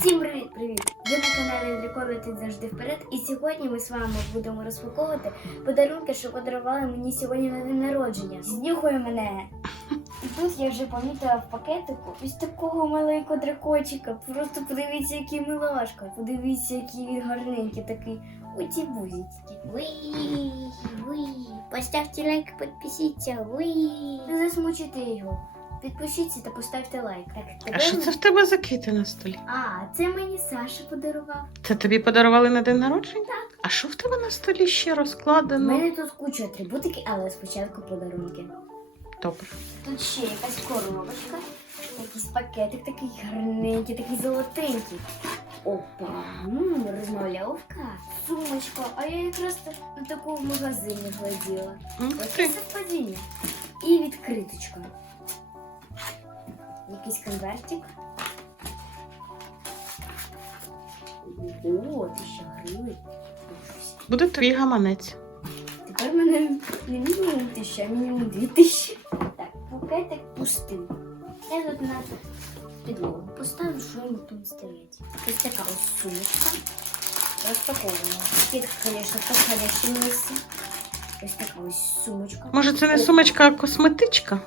Всім привіт, привіт! Ви на каналі Лікувати завжди вперед. І сьогодні ми з вами будемо розпаковувати подарунки, що подарували мені сьогодні на день народження. Знюхує мене. І тут я вже помітила в пакетику ось такого маленького дракончика. Просто подивіться, який милашка. Подивіться, який він гарненький, такий оці бузічки. Уй, уй. Поставте лайк, підпишіться. Уй. Не засмучуйте його. Підпишіться та поставте лайк. Так, А що це в тебе за квіти на столі? а, це мені Саша подарував. Це тобі подарували на день народження? Так. А що в тебе на столі ще У розкладено? мене тут куча атрибутики, але спочатку подарунки. Добре. Тут ще якась коробочка, якийсь пакетик такий гарненький, такий золотенький. Опа, м, розмальовка, сумочка, а я якраз на таку в магазині гляділа. Ти. совпадіння. І відкриточка. Якийсь конвертик. О, тисяча гривень. Буде твій гаманець. Тепер в мене не мінімум тисяча, а мінімум дві тисячі. Так, пакетик пустий. Я тут на підлогу поставлю, що йому тут стоять. Ось така ось сумочка. Розпакована. Тут, звісно, подходяще місце. Ось така ось сумочка. Може, це не сумочка, а косметичка?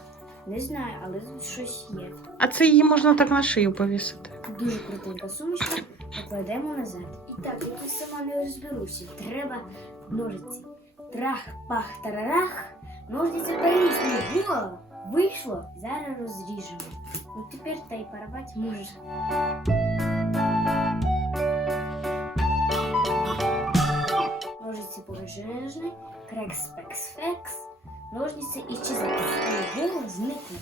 Не знаю, але тут щось є. А це її можна так на шию повісити. Дуже крутенька сумочка. Покладемо назад. І так, я тут сама не розберуся. Треба ножиці. Трах, пах, тарарах. Ножниці порізні. Во! Вийшло. Зараз розріжемо. Ну тепер та й порвати можеш. Ножиці пожежні. Крекс, пекс, фекс. Ножниці і. Ого, зникли.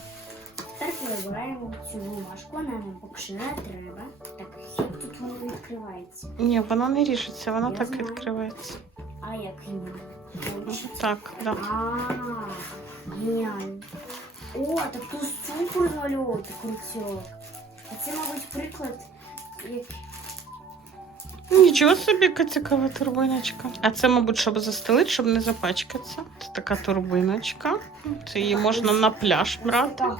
Так вибираємо цю бумажку, вона нам поки треба. Так, як тут воно відкривається? Ні, воно не ріжеться, воно Я так знаю. відкривається. А як йому? Так, да. А, геніально. О, так тут супер розмальовувати крутьок. А це, мабуть, приклад, як Нічого собі, яка цікава турбиночка. А це, мабуть, щоб застелити, щоб не запачкатися. Це така турбиночка. Це її можна на пляж брати. така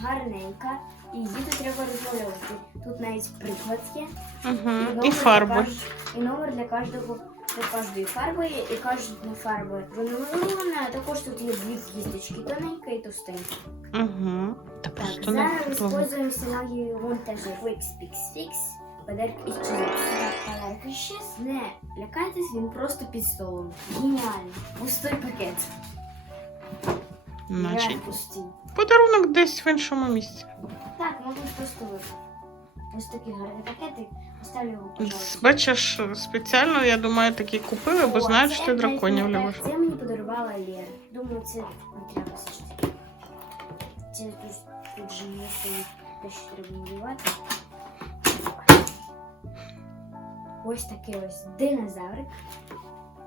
гарненька. І її тут треба розмальовувати. Тут навіть приклад є. Угу. І для фарби. кож- І номер для кожного для кожної фарби і кожна фарба пронумерована, а також тут є дві кісточки, тоненька і товстенька. Угу. Та Так, зараз готово. используемся магию монтажа Wix Pix Fix. Подарок исчезает. Так, подарок исчез. Не лякайтесь, він просто під столом. Геніально. Пустой пакет. Значить, пустий. подарунок десь в іншому місці. Так, мабуть, просто випав. Ось такий гарний пакетик. Поставлю його, пожалуйста. Бачиш, спеціально, я думаю, такі купили, бо О, знають, це що ти драконів навіть не любиш. Це мені подарувала Лера. Думаю, це не треба все ж таки. Це тут, тут же свої те, що треба малювати. Ось такий ось динозаврик.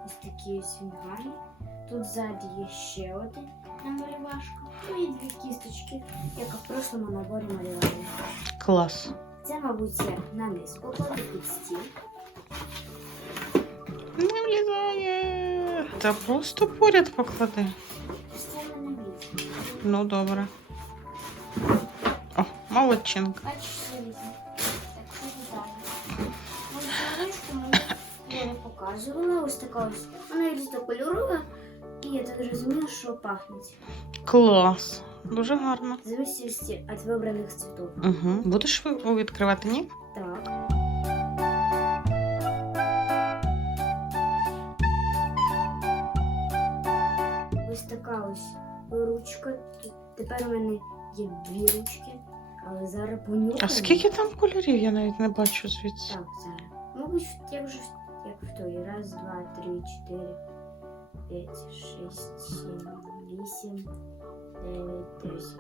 Ось такий ось він гарний. Тут ззаді є ще один намалювашка. Ну і дві кісточки, як в прошлому наборі малювали. Клас. Це, мабуть, я на низ покладу під стіл. Не влізає. Та просто поряд поклади. Це в мене влізе. Ну, добре. О, молодчинка. Бачиш, залізно. Так, показувала. Ось така ось. Вона різнокольорова. І я так зрозуміла, що пахнуть. Клас. Дуже гарно. В зависимості від вибраних цвітів. Угу. Будеш ви- відкривати, ні? Так. Ось така ось ручка. Тут Тепер у мене є дві ручки, але зараз понюхаємо. А скільки там кольорів? Я навіть не бачу звідси. Так, зараз. Мабуть, як вже як в той. Раз, два, три, чотири, п'ять, шість, сім, вісім, дев'ять, десять.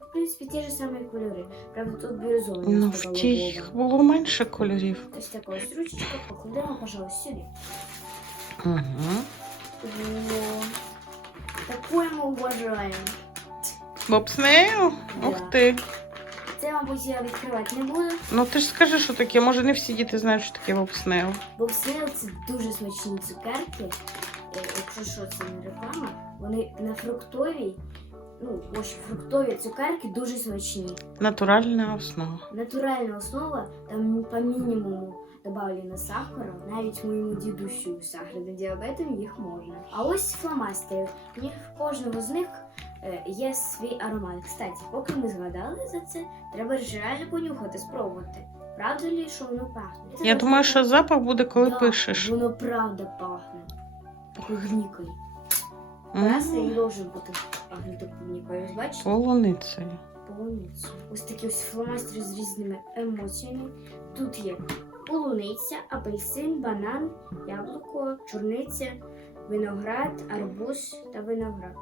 В принципі, ті ж самі кольори. Правда, тут бірюзовий. Ну, в тій було менше кольорів. Ось така ось ручечка, покладемо, пожалуйста, сюди. Угу. О, такое ми вважаємо. Боб Снейл? Ух ти. Це, мабуть, я відкривати не буду, Ну ти ж скажи, що таке. Може не всі діти знають, що таке Боб Снейл. це дуже смачні цукерки. Е, Якщо що, це не реклама. Вони на фруктовій ну, ось фруктові цукерки дуже смачні. Натуральна основа. Натуральна основа, там по мінімуму добавлено сахару, навіть моєму дідусю з сахарним діабетом їх можна. А ось фломастери. В кожного з них є свій аромат. Кстати, поки ми згадали за це, треба ж реально понюхати, спробувати. Правда ли, що воно пахне? Я думаю, що запах буде, коли Да, пишеш. Воно правда пахне. Клубнікою. М, Раз і должен бути клубнікою. Ось бачите? Полуницею. полуницю. Ось такі ось фломастери з різними емоціями. Тут є полуниця, апельсин, банан, яблуко, чорниця, виноград, арбуз та виноград.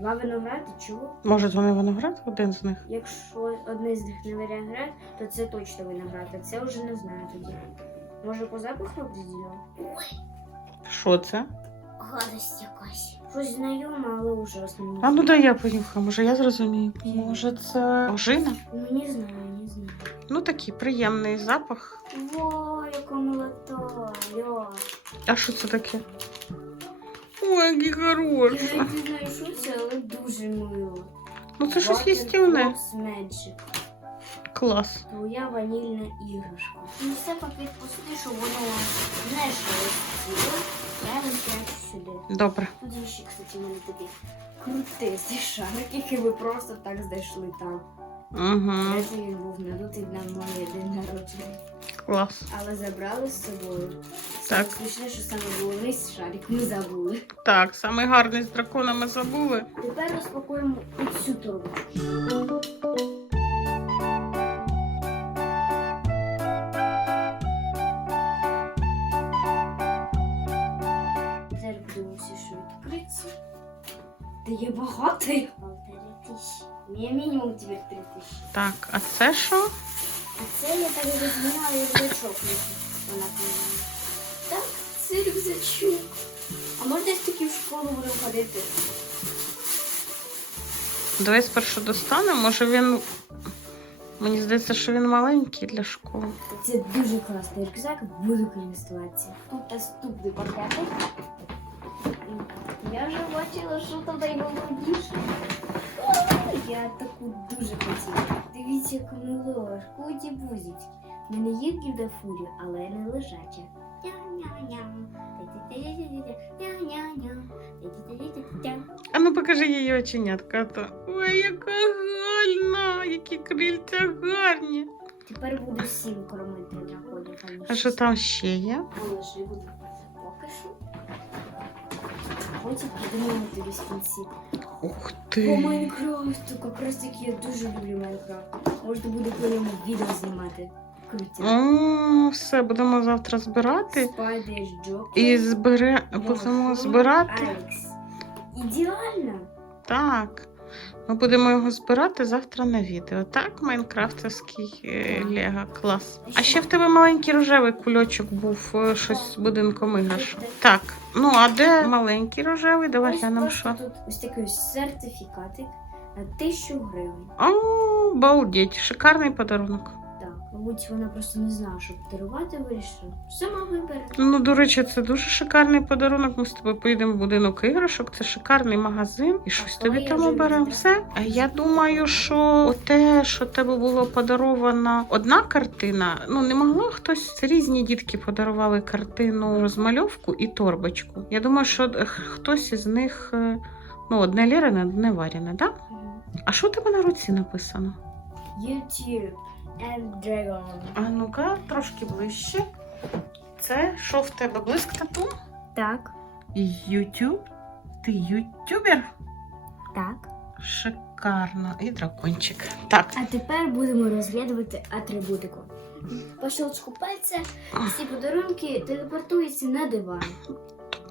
Два виногради, чого? Може, вони виноград один з них? Якщо одне з них не виноград, то це точно виноград, а це вже не знаю тоді. Може по запаху определю? Що це? Гадость якась. Щось знайоме, але ужасно. А ну дай я понюхаю, може я зрозумію. Може, це ожина? Ну не знаю, не знаю. Ну такий приємний запах. Во, яка молота, ля. А що це таке? Ой, який хороший. навіть не знаю, що це, але дуже мило. Ну це щось їстівне. Клас. Твоя ванільна іграшка. Ну все пак відпусти, щоб воно не шелестіло. Я розпрячу сюди. Добре. Тут ще, кстати, у мене такий крутий шарик, який ви просто так знайшли там. Угу. Це він був надутий на моє день народження. Клас. Але забрали з собою. Так. Смішне, що саме головний шарик ми забули. Так, самий гарний з драконами забули. Тепер розпакуємо цю торбу. Зараз будемо що відкриті. Та є багато тисячі. Мені мінімум тепер три тисячі. Так, а це що? А це я так розумію, рюкзачок. Вона. Так, це рюкзачок. А можна ж таки в школу будемо ходити? Давай спершу достанемо. Може він. Мені здається, що він маленький для школи. Це дуже класний рюкзак, буду користуватися. Тут наступний пакетик. Я вже бачила, що туди його більше. Я таку дуже хотіла. Дивіться, яка мило, куді бузить. В мене є гівдафурі, але не лежача. А ну покажи її оченятка. То. Ой, яка гарна! Які крильця гарні. Тепер буду сім кормити драконів. А що там ще є? Але ж буду поки що. Потім придумаємо тобі кінці. Ух По Майнкрафту, Майнкрафту, якраз таки я дуже люблю Майнкрафт. Можна буде по ньому відео знімати. О, все, будемо завтра збирати. Спайдер, Джокер. І збере... будемо збирати. Алекс. Ідеально. Так. Ми будемо його збирати завтра на відео. Так, майнкрафтовський е, Лего. Клас. А ще в тебе маленький рожевий кульочок був, е, щось з будинком іграшок. Так, ну а де маленький рожевий? Давай глянемо, що. Тут ось такий сертифікатик на тисячу гривень. О, балдеть, шикарний подарунок. Так, мабуть, вона просто не знала, що подарувати вирішила. Сама вибере. Ну, до речі, це дуже шикарний подарунок. Ми з тобою поїдемо в будинок іграшок. Це шикарний магазин. І щось коли тобі там оберемо. Все. А я думаю, що те, що тебе було подарована одна картина, ну не могла хтось. Це різні дітки подарували картину розмальовку і торбочку. Я думаю, що хтось із них. е, Ну, одне Лєрине, одне Варіне, да? Мгм. А що у тебе на руці написано? YouTube and Dragon. А ну-ка, трошки ближче. Це що в тебе блиск тату? Так, Ютуб? Ти ютубер? так. Шикарно. І дракончик. Так. А тепер будемо розглядувати атрибутику. По щелчку пальця всі подарунки телепортуються на диван.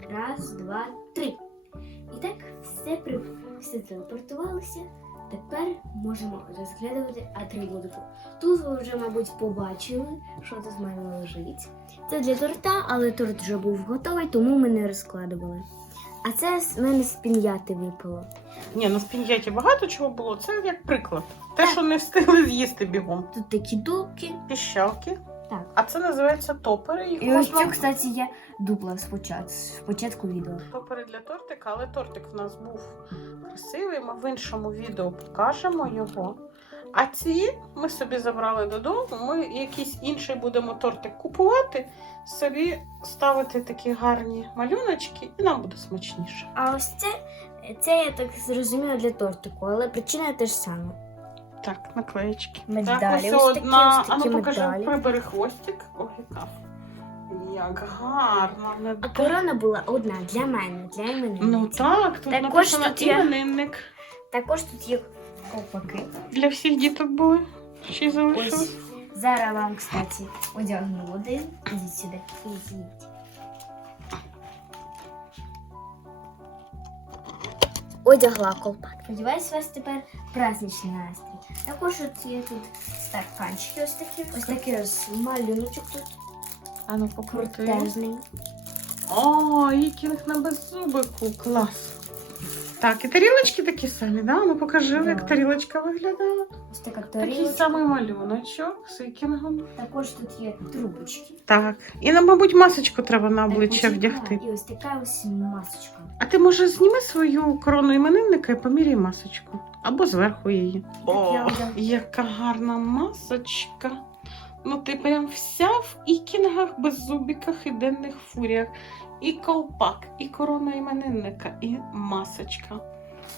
Раз, два, три. І так все при все телепортувалося. Тепер можемо розглядувати атрибутику. Тут ви вже, мабуть, побачили, що тут в мене лежить. Це для торта, але торт вже був готовий, тому ми не розкладували. А це з мене з пін'яти випало. Ні, на спін'яті багато чого було. Це як приклад. Те, що не встигли з'їсти бігом. Тут такі дубки, Піщалки. Так. А це називається топери. Їх І ось можна цю, кстати, я дупла спочатку, спочатку відео. топери для тортика, але тортик в нас був красивий. Ми в іншому відео покажемо його. А ці ми собі забрали додому. Ми якийсь інший будемо тортик купувати, собі ставити такі гарні малюночки, і нам буде смачніше. А ось це, це я так зрозуміла для тортику, але причина те ж саме. Так, наклеєчки. Медалі Так, ось ось такі, одна. ось такі а ну покажи, медалі. прибери хвостик. Ой, яка. Як гарно. А корона була одна для мене, для іменинниці. Ну так, тут Також написано тут є- іменинник. Також тут є ковпаки. Для всіх діток були. Ще й залишилось. Ось зараз вам, кстати, одягну один. Ідіть сюди. Ідіть. Одягла колпак. Сподіваюсь, у вас тепер праздничний настрій. Також от є тут стаканчики ось такі. Ось такий ось малюночок тут. А ну покрути. Крутезний. О, вікінг на беззубику. Клас. Так, і тарілочки такі самі, да? Ну покажи, Да. як тарілочка виглядала. Ось така Такий тарілочка. самий малюночок з вікінгом. Також тут є трубочки. Так. І нам, мабуть, масочку треба на обличчя Також вдягти. така. І ось така ось масочка. А ти може зніми свою корону іменинника і поміряй масочку. Або зверху її. я О, яка гарна масочка. Ну ти прям вся в ікінгах, беззубіках і денних фуріях. І колпак, і корона іменинника, і масочка.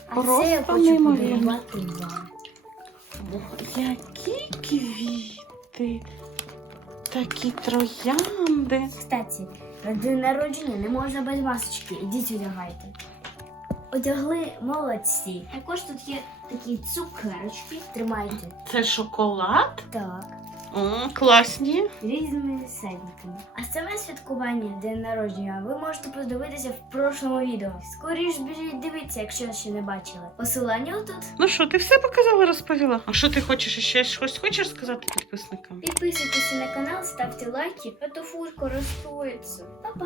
А Просто це я хочу неймовірно. подарувати вам. О, які квіти, такі троянди. Кстати, на день народження не можна без масочки. Ідіть одягайте. Одягли молодці. Також тут є такі цукерочки. Тримайте. Це шоколад? Так. О, класні. Різними садниками. А саме святкування день народження ви можете подивитися в прошлому відео. Скоріш біжіть дивитися, якщо ще не бачили. Посилання тут. Ну що, ти все показала, розповіла? А що ти хочеш ще щось хочеш сказати підписникам? Підписуйтесь на канал, ставте лайки, а то фурко розстроїться. Па-па!